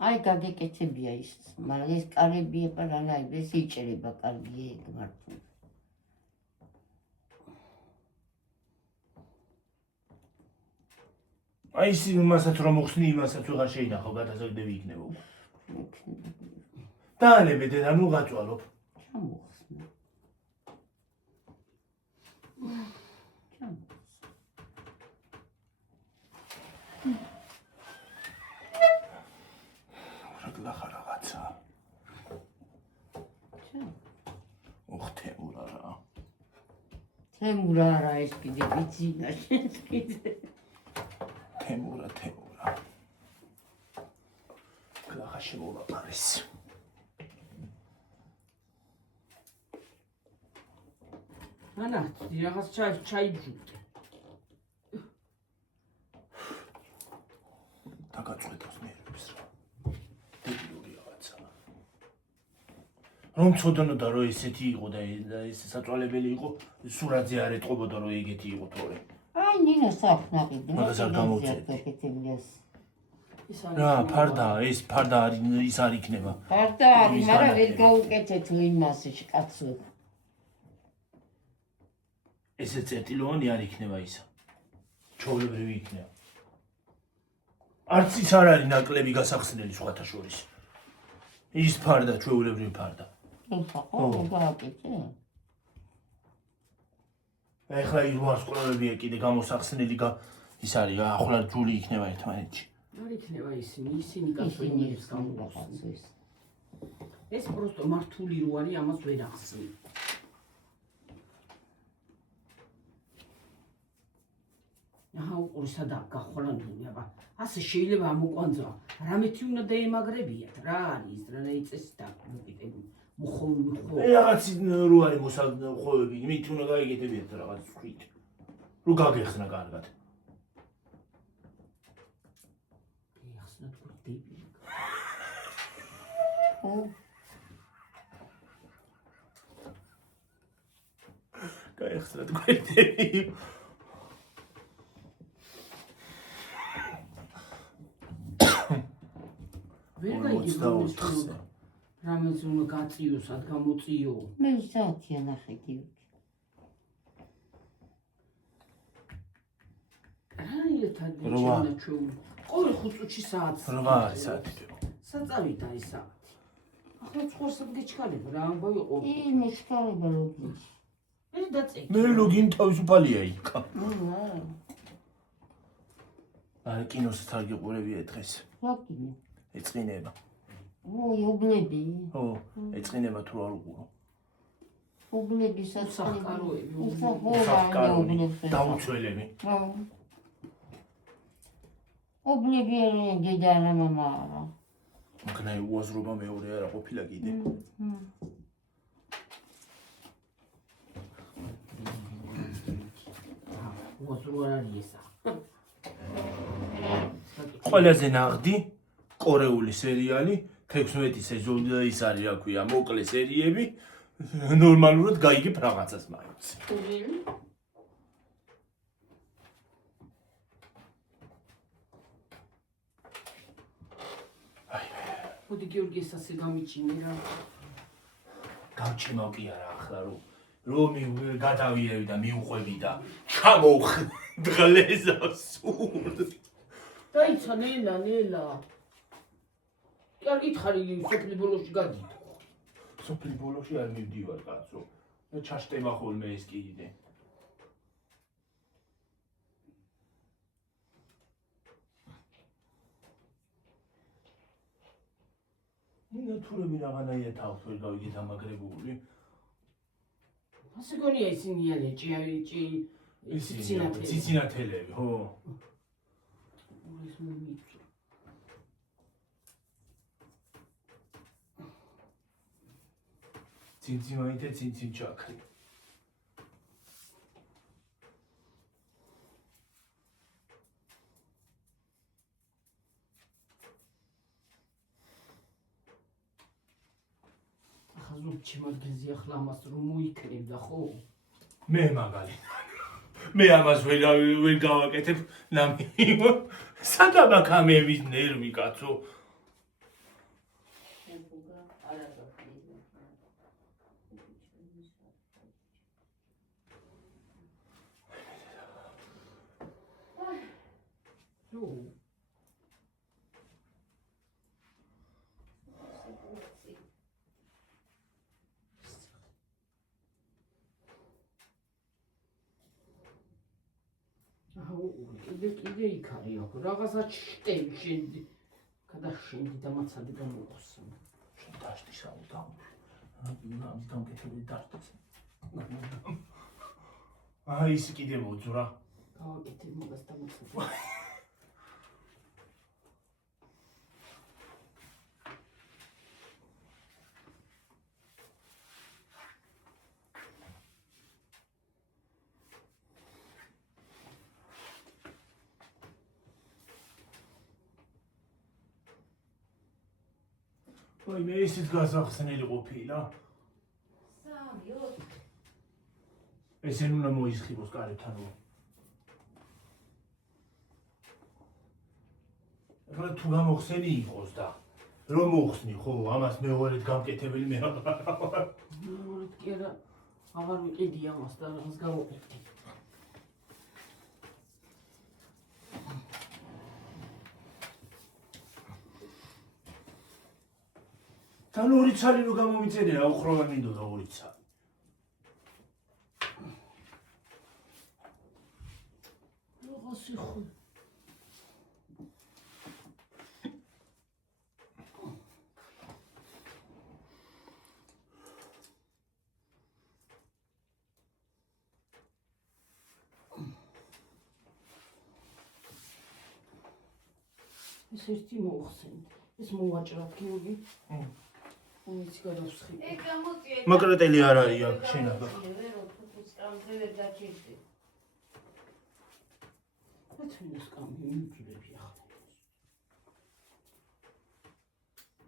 აი გაგეკეთებია ის, მაგრამ ეს კარები ეპარანაი, ეს იჭერება კარგია ეგ მართლა. აი ის იმასაც რომ მოხსნი, იმასაც ვეღარ შეინახავ, გადასაგდები იქნება უკვე. დაანებე დედა, ნუ გაწვალობ. ჩამოხსნა. რაგლახა რაღაცა. თემურა რა. თემურა რა ეს კიდე ბიძინა შენს კიდე. თემურა. გლახა შემოვაპარეს. ანა, რაღაც ჩაიბჟუტე. დაგაწყვეტავს მერებს რა. დებილური რაღაცა. რომ ცოდნოდა რომ ესეთი იყო და ეს საწვალებელი იყო, სურათზე არ ეტყობოდა რომ ეგეთი იყო თორე. აი ნინო საფნაყიდი. მაგას არ გამოვწევდი. რა, ეს ფარდა არის, ის არ იქნება. ფარდა არის, მაგრამ ვერ გაუკეთეთ იმას კაცო. ესე წერტილოვანი არ იქნება ისა. ჩოვლებრივი იქნება. არც ის არ არის ნაკლები გასახსნელი სხვათა შორის. ის ფარდა, ჩვეულებრივი ფარდა. ხო, გააკეთე. ეხლა ის ვარსკვლავებია კიდე გამოსახსნელი ის არის, ახლა ჯული იქნება ერთმანეთში. არ იქნება ისინი გასვენილებს გამოხსნეს. ეს პროსტო მართული რო არის, ამას ვერ ახსნი. აჰა, უყური სადაა გახვალანდული, აბა. ასე შეიძლება ამოყვანძა. რამეთი უნდა დაემაგრებიათ, რა არის, რა იწესი და მოკიდებული. მოხოვი. რაღაც რო არის მოსახოვები, იმით უნდა გაიგეთებიათ რაღაც ხვით. რო გაგეხსნა კარგად. ახსნა თუ დებილი. გაეხსნა თუ დებილი. ვერ გაიგებ რამეს უნდა გაწიოს, ად გამოწიო. მე საათია ნახე გიოგი. ერთად რვა. ჩვეული. ყოველ 5 წუთში საათს. 8 არის საათი. საწავიდა ის საათი. ახლა ცხოვრსად გეჩქარება რა ამბავი ყო. მეჩქარება ლოგინი. ეს დაწეკი. მე ლოგინი თავისუფალია იქ. არა კინოსაც არ გიყურებია დღეს. ლოგინი. ეწყინება. უბლები. ხო, ეწყინება თუ არ უყურო. უბლები სახკაროები, საფკარონი, დაუცველები. უბლები არიან დედა და მამა. მაგნაი უაზრობა მეორე არა ყოფილა კიდე. უაზრო არ არის ესა. ყველაზე ნაღდი კორეული სერიალი 16 სეზონი და ის არის, რა ქვია, მოკლე სერიები. ნორმალურად გაიგებ რაღაცას მაინც. მოდი გიორგი ესასე გამიჩინე რა. გავჩიმავ კი არა ახლა რომ გადავიევი და მიუყვები და ჩამოვხდღლეზა სულ. დაიცა ნელა. კარგი ხარი სოფლის ბოლოში გადი. სოფლის ბოლოში არ მივდივარ კაცო. ჩაშტება ხოლმე ეს კიდე. ნათურები რაღაცნაირად თავს ვერ გავიგეთ ამაგრებული. ასე გონია ისინი არიან ჭიავიჭი ციცინათელები, ხო. ეს მომიწვა. ცინცინაიტე ცინცინჩაკრი. ზურგში მაგეზი ახლა ამას რომ მოიქრებდა ხო? მე მაგალითად. მე ამას ვერ გავაკეთებ ნამი. სადაბა კამების ნერვი კაცო. კიდე იქ არის აქ რაღაცა ჩტები შენდი გადაშენდი და მაცადი გამოხსნა. შენ დაშტის აუდა. ამის გამკეთებული დაშტის. ის კიდე მოძვრა. გავაკეთე მაგას და მაცადი. აი მე ისიც გასახსნელი ყოფილა. ესენ უნდა მოისხიბოს კარებთან. ახლა თუ გამოხსენი იყოს და რომ მოხსნი ხო, ამას მეორედ გამკეთებელი მე არ ვარ. მეორედ კი არა, აღარ ვიყიდი ამას და რაღაც გავაკეთე. თან ორი ცალი რო გამომიწერია, უხროვან მინდოდა ორი ცალი. რაღაცი ხო. ეს ერთი მოხსენთ. ეს მოვაჭრათ გიორგი. ის გადავსხი. მაკრეტელი არ არის აქ შენაბა. მეთვინეს კამი მიძვრები ახლა.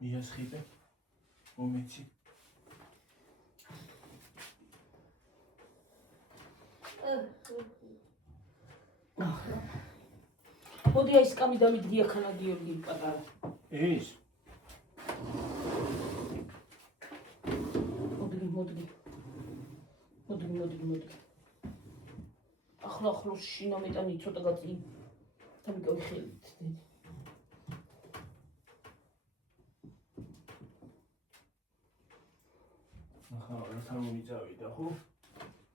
მიასხიბე. მომეცი. მოდი აი სკამი დამიდგი ახლა გიორგი პატარა. ეს მოდი. ახლა შინამეტანი ცოტა გაწი. სამიკავი ხელით. ახლა რა სამომიწავიდა ხო?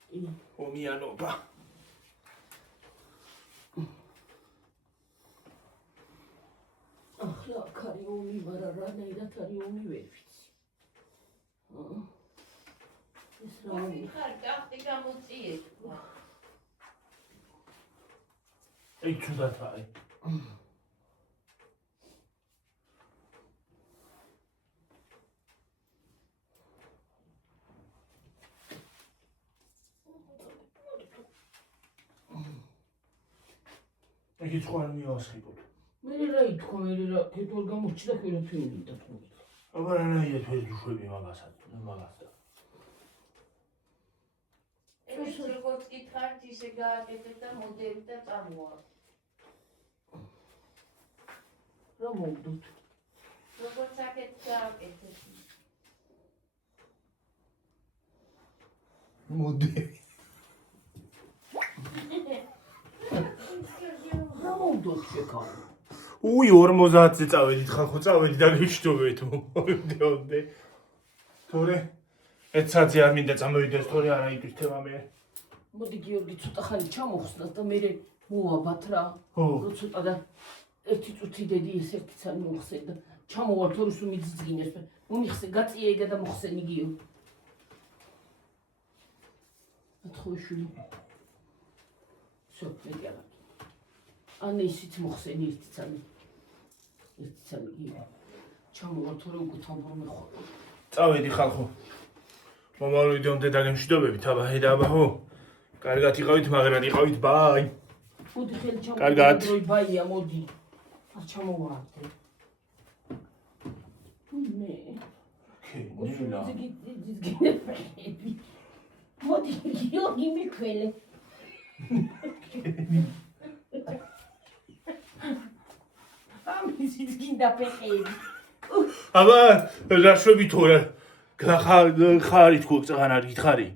კი. ომიანობა. ახლა ქარი ომი, მაგრამ რანაირად არის ომი ვერ ვიცი. ეს რა ომი? ხარ ტახტი გამოწიე. ეგ თუნდაც არის. ეგ სხვა არ მიასხიბოთ. მე რა ითქვა, მე რა ქეთვალ გამოჩნდა ქერაფინი და თქო. აბა რანაირად ვერ დუშვები მაგასაც. ეს როგორც გითხართ, ისე გააკეთეთ და მოდევით და წამოვა. რა მოვდოთ? როგორც აქეთ გააკეთეთ. მოდი. რა მოვდოთ შეკავ? უი 50-ზე წავედით ხალხო, წავედით და გიჩდობეთ მომდეონდე. თორე ეცაძე არ მინდა წამოვიდეს, თორე არა იკრთება მე. მოდი გიორგი ცოტა ხანი ჩამოხსნათ და მე მოვაბათ რა. ხო. რო ცოტა და ერთი წუთი დედი ეს ერთი ცალი მოხსენ და ჩამოვალ თორეს რომ მიძიძგინეს. უნიხსე გაწიეგა და მოხსენი გიო. ათხოვიშვილი. სოფლი არა. ან ისიც მოხსენი ერთი ცალი. ერთი ცალი გიო. ჩამოვალ თორე უკვე თამბორმე ხო. წავედი ხალხო. მომავლიდეონდე დაგემშვიდობებით, აბა ჰედა აბა ხო. კარგად იყავით, მაგრად იყავით, ბაი. მოდი ხელი ჩამოვალ. კარგად. დროი ბაია მოდი. არ ჩამოვარდე. მე მოდი გიორგი მიქველე. ამის გინდა პეყები. აბა რა შვები თორე. ხარი თქო წაღან არ გითხარი.